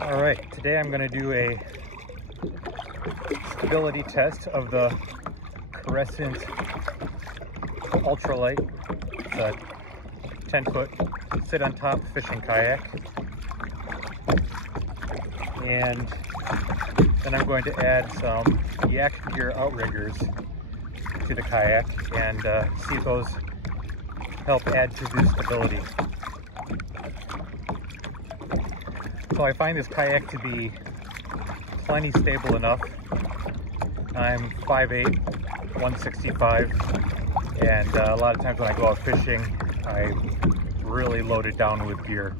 All right, today I'm going to do a stability test of the Crescent Ultralite. It's a 10-foot sit on top fishing kayak. And then I'm going to add some Yakgear Outriggers to the kayak and see if those help add to the stability. So I find this kayak to be plenty stable enough. I'm 5'8", 165, and a lot of times when I go out fishing, I really load it down with gear.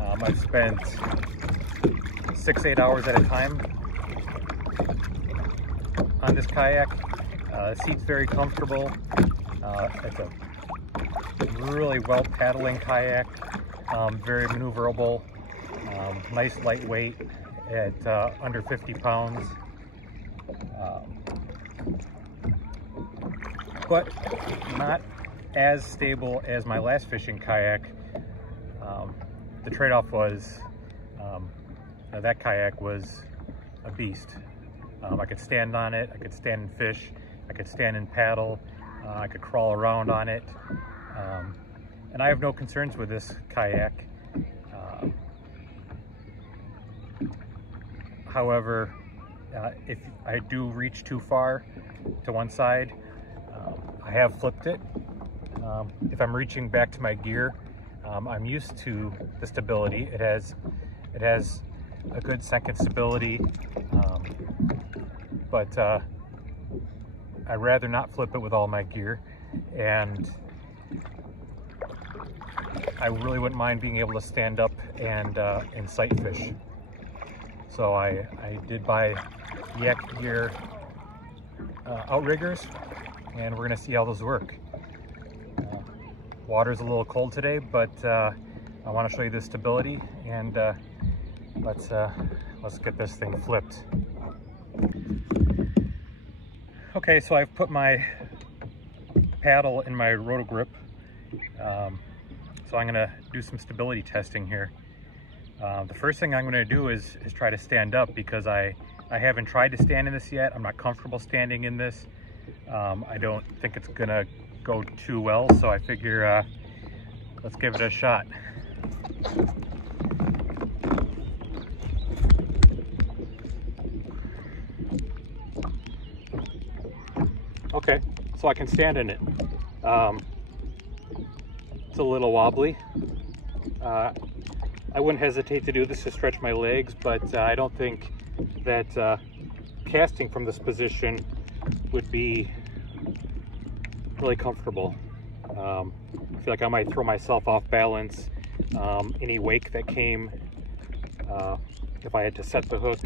I've spent 6-8 hours at a time on this kayak. The seat's very comfortable. It's a really well paddling kayak, very maneuverable, nice lightweight at under 50 pounds. But not as stable as my last fishing kayak. The trade-off was that kayak was a beast. I could stand on it, I could stand and fish, I could stand and paddle, I could crawl around on it, and I have no concerns with this kayak. However, if I do reach too far to one side, I have flipped it. If I'm reaching back to my gear, I'm used to the stability. It has a good second stability, but I'd rather not flip it with all my gear, and I really wouldn't mind being able to stand up and sight fish. So I did buy Yakgear Outriggers, and we're gonna see how those work. Water's a little cold today, but I want to show you the stability, and let's get this thing flipped. Okay, so I've put my paddle in my roto grip, so I'm gonna do some stability testing here. The first thing I'm gonna do is try to stand up, because I haven't tried to stand in this yet. I'm not comfortable standing in this. I don't think it's gonna go too well, so I figure let's give it a shot. Okay, so I can stand in it. It's a little wobbly. I wouldn't hesitate to do this to stretch my legs, but I don't think that casting from this position would be really comfortable. I feel like I might throw myself off balance. Any wake that came, if I had to set the hook,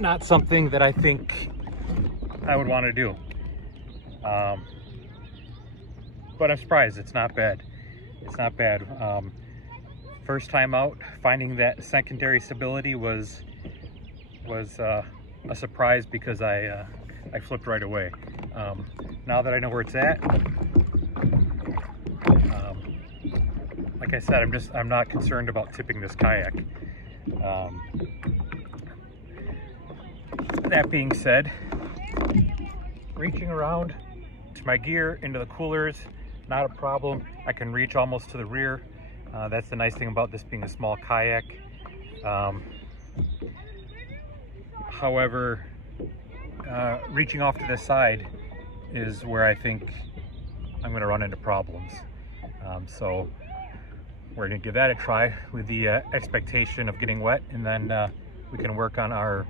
not something that I think I would want to do. But I'm surprised, it's not bad. It's not bad. First time out, finding that secondary stability was a surprise, because I flipped right away. Now that I know where it's at, like I said, I'm not concerned about tipping this kayak. That being said, reaching around to my gear into the coolers, not a problem. I can reach almost to the rear. That's the nice thing about this being a small kayak. However, reaching off to the side is where I think I'm going to run into problems. So we're going to give that a try with the expectation of getting wet, and then we can work on our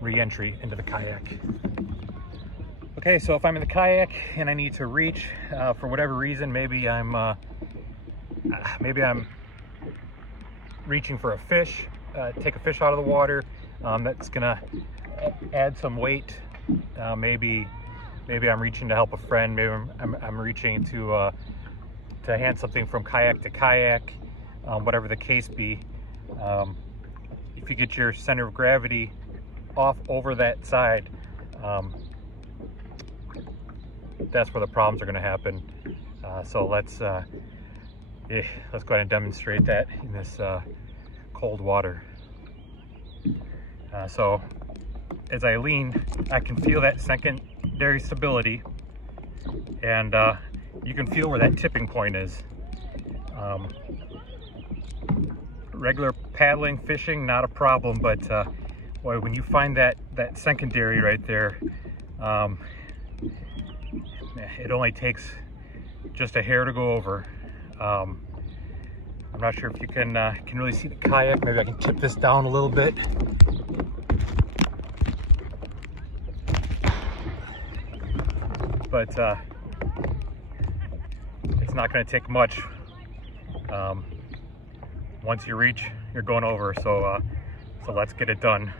re-entry into the kayak. Okay, so if I'm in the kayak and I need to reach for whatever reason, maybe I'm reaching for a fish, take a fish out of the water, that's gonna add some weight. Maybe I'm reaching to help a friend. Maybe I'm reaching to hand something from kayak to kayak. Whatever the case be, if you get your center of gravity off over that side, that's where the problems are going to happen. So let's let's go ahead and demonstrate that in this cold water. So as I lean, I can feel that secondary stability, and you can feel where that tipping point is. Regular paddling, fishing, not a problem, but boy, when you find that secondary right there, it only takes just a hair to go over. I'm not sure if you can really see the kayak. Maybe I can tip this down a little bit. But it's not going to take much. Once you reach, you're going over. So let's get it done.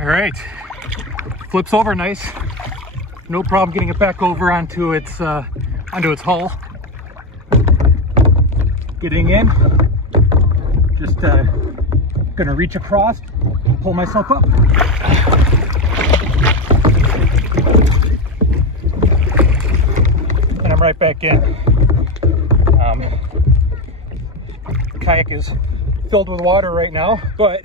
All right, flips over nice. No problem getting it back over onto its hull. Getting in, just gonna reach across, pull myself up. And I'm right back in. The kayak is filled with water right now, but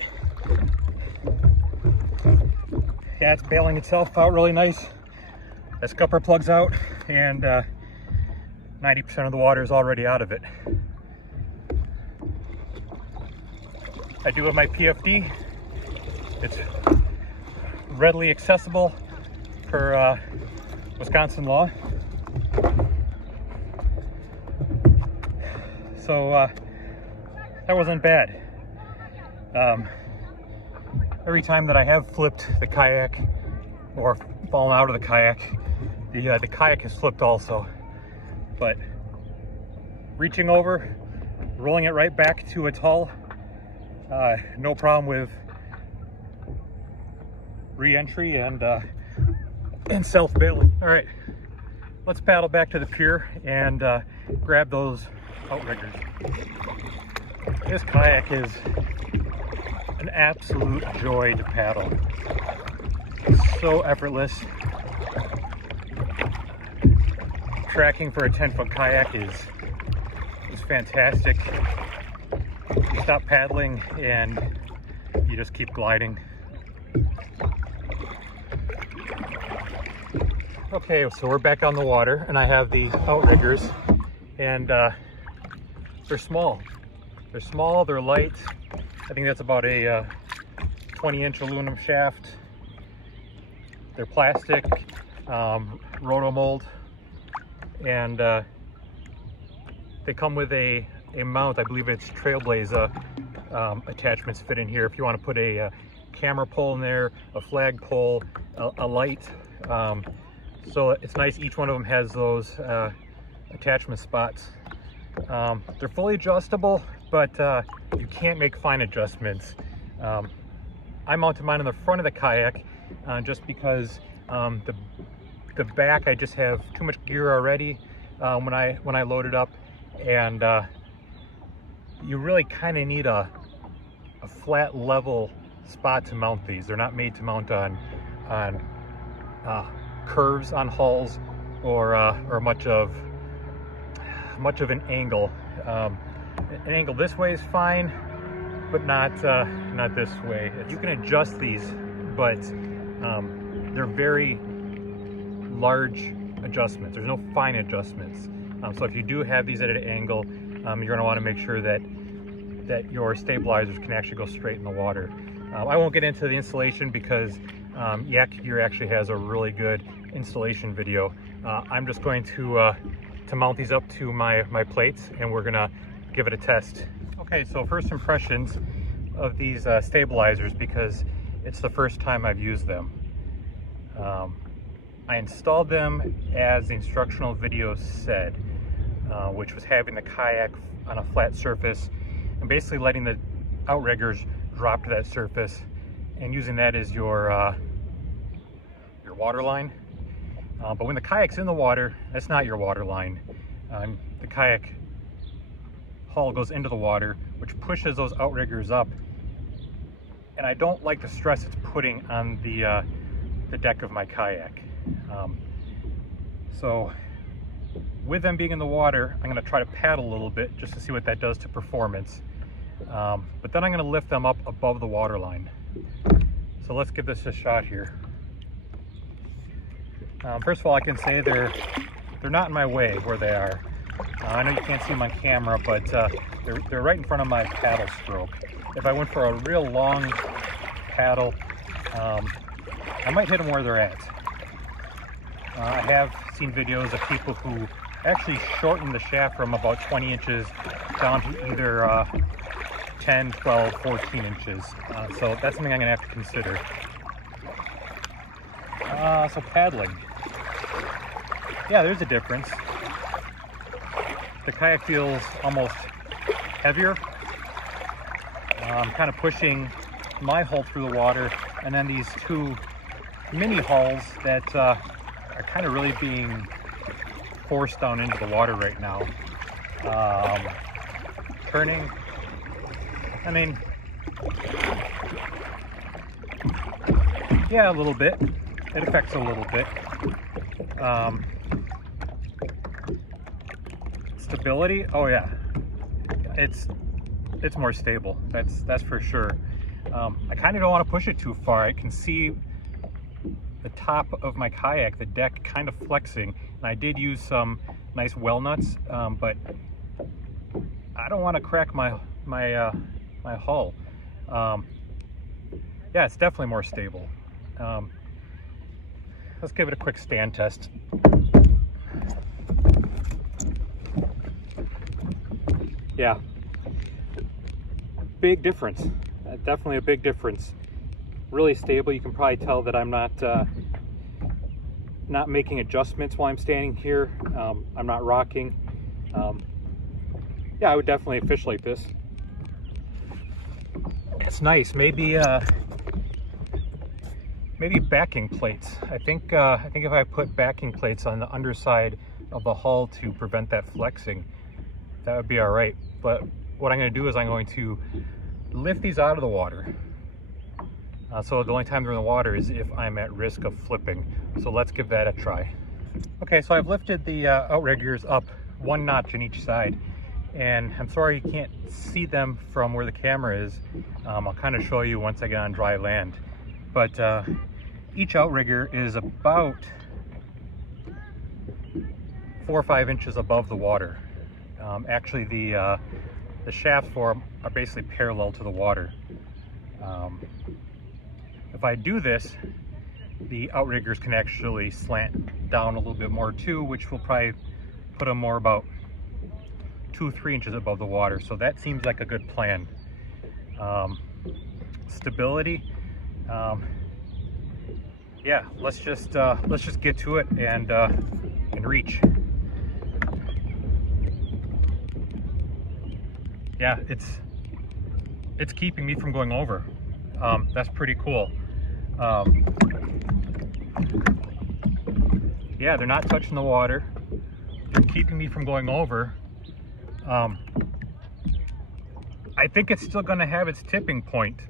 yeah, it's bailing itself out really nice. That scupper plugs out, and 90% of the water is already out of it. I do have my PFD. It's readily accessible per Wisconsin law. So that wasn't bad. Every time that I have flipped the kayak or fallen out of the kayak, the kayak has flipped also. But reaching over, rolling it right back to its hull, no problem with re-entry and self-bailing. All right, let's paddle back to the pier and grab those outriggers. This kayak is an absolute joy to paddle. It's so effortless. Tracking for a 10-foot kayak is fantastic. You stop paddling and you just keep gliding. Okay, so we're back on the water, and I have the outriggers, and they're small. They're small, they're light. I think that's about a 20-inch aluminum shaft. They're plastic, roto-mold, and they come with a mount. I believe it's Trailblazer attachments fit in here if you want to put a camera pole in there, a flag pole, a light. So it's nice, each one of them has those attachment spots. They're fully adjustable, but you can't make fine adjustments. I mounted mine on the front of the kayak just because the back, I just have too much gear already when I load it up, and you really kind of need a flat level spot to mount these. They're not made to mount on curves on hulls or much of an angle. An angle this way is fine, but not this way. You can adjust these, but they're very large adjustments. There's no fine adjustments. So if you do have these at an angle, you're going to want to make sure that your stabilizers can actually go straight in the water. I won't get into the installation because Yakgear actually has a really good installation video. I'm just going to mount these up to my plates, and we're gonna give it a test. Okay, so first impressions of these stabilizers, because it's the first time I've used them. I installed them as the instructional video said, which was having the kayak on a flat surface and basically letting the outriggers drop to that surface and using that as your water line. But when the kayak's in the water, that's not your water line. The kayak hull goes into the water, which pushes those outriggers up and I don't like the stress it's putting on the deck of my kayak. So with them being in the water, I'm going to try to paddle a little bit just to see what that does to performance. But then I'm going to lift them up above the water line. So let's give this a shot here. First of all, I can say they're not in my way where they are. I know you can't see them on camera, but they're right in front of my paddle stroke. If I went for a real long paddle, I might hit them where they're at. I have seen videos of people who actually shorten the shaft from about 20 inches down to either 10, 12, 14 inches. So that's something I'm gonna have to consider. So paddling. Yeah, there's a difference. The kayak feels almost heavier. I'm kind of pushing my hull through the water, and then these two mini hulls that are kind of really being forced down into the water right now. Turning, I mean, yeah, a little bit. It affects a little bit. Stability, oh yeah, it's more stable. That's for sure. I kind of don't want to push it too far. I can see the top of my kayak, the deck, kind of flexing, and I did use some nice well nuts, but I don't want to crack my hull. Yeah, it's definitely more stable. Let's give it a quick stand test. Yeah, big difference. Definitely a big difference. Really stable. You can probably tell that I'm not making adjustments while I'm standing here. I'm not rocking. Yeah, I would definitely fish like this. It's nice. Maybe backing plates. I think if I put backing plates on the underside of the hull to prevent that flexing, that would be all right. But what I'm going to do is I'm going to lift these out of the water. So the only time they're in the water is if I'm at risk of flipping. So let's give that a try. Okay, so I've lifted the Outriggers up one notch on each side, and I'm sorry you can't see them from where the camera is. I'll kind of show you once I get on dry land. But each Outrigger is about 4 or 5 inches above the water. Actually, the shafts for them are basically parallel to the water. If I do this, the Outriggers can actually slant down a little bit more too, which will probably put them more about 2 or 3 inches above the water. So that seems like a good plan. Stability, yeah, let's just get to it and reach. Yeah, it's keeping me from going over. That's pretty cool. Yeah, they're not touching the water. They're keeping me from going over. I think it's still going to have its tipping point,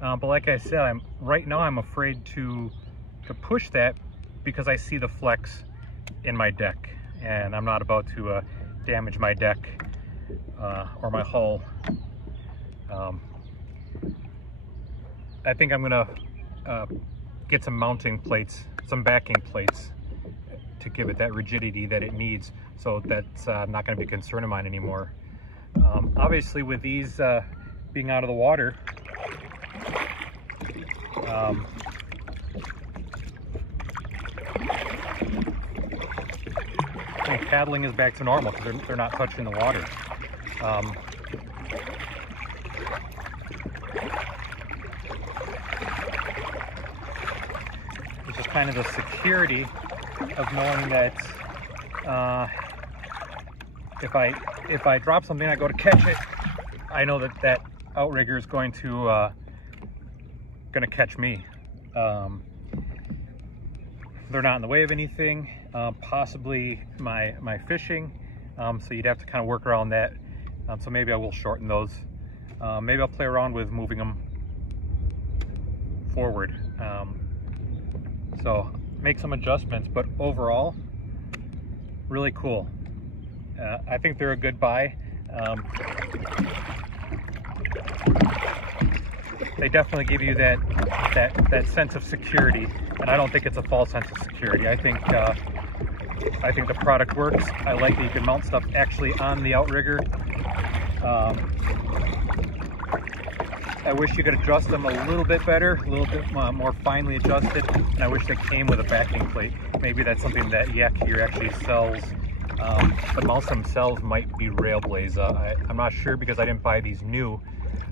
but like I said, right now I'm afraid to push that because I see the flex in my deck, and I'm not about to damage my deck or my hull. I think I'm gonna get some mounting plates, some backing plates to give it that rigidity that it needs, so that's not gonna be a concern of mine anymore. Obviously with these being out of the water, paddling is back to normal because they're not touching the water. It's just kind of the security of knowing that if I drop something, I go to catch it, I know that Outrigger is going to catch me. They're not in the way of anything, possibly my fishing, so you'd have to kind of work around that. So maybe I will shorten those. Maybe I'll play around with moving them forward. So make some adjustments, but overall, really cool. I think they're a good buy. They definitely give you that sense of security, and I don't think it's a false sense of security. I think the product works. I like that you can mount stuff actually on the Outrigger. I wish you could adjust them a little bit better, a little bit more finely adjusted, and I wish they came with a backing plate. Maybe that's something that Yakgear actually sells. The mounts themselves might be Railblaza. I'm not sure because I didn't buy these new,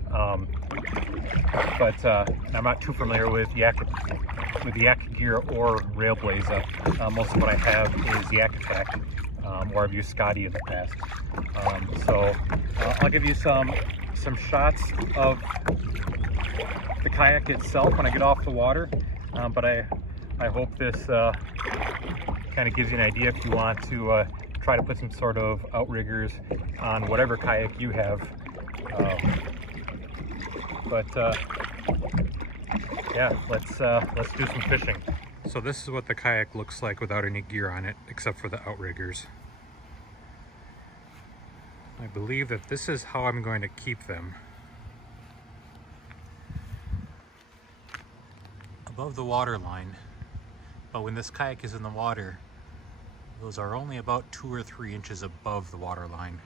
but I'm not too familiar with Yakgear or Railblaza. Most of what I have is Yak Attack, or I've used Scotty in the past. So I'll give you some shots of the kayak itself when I get off the water, but I hope this kind of gives you an idea if you want to try to put some sort of outriggers on whatever kayak you have. Yeah, let's do some fishing. So this is what the kayak looks like without any gear on it, except for the outriggers. I believe that this is how I'm going to keep them. Above the water line, but when this kayak is in the water, those are only about 2 or 3 inches above the water line.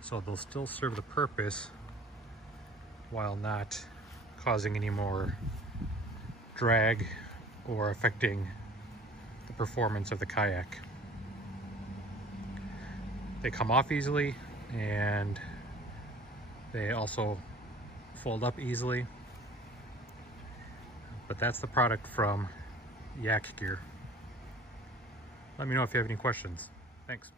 So they'll still serve the purpose while not causing any more drag or affecting the performance of the kayak. They come off easily, and they also fold up easily. But that's the product from Yakgear. Let me know if you have any questions. Thanks.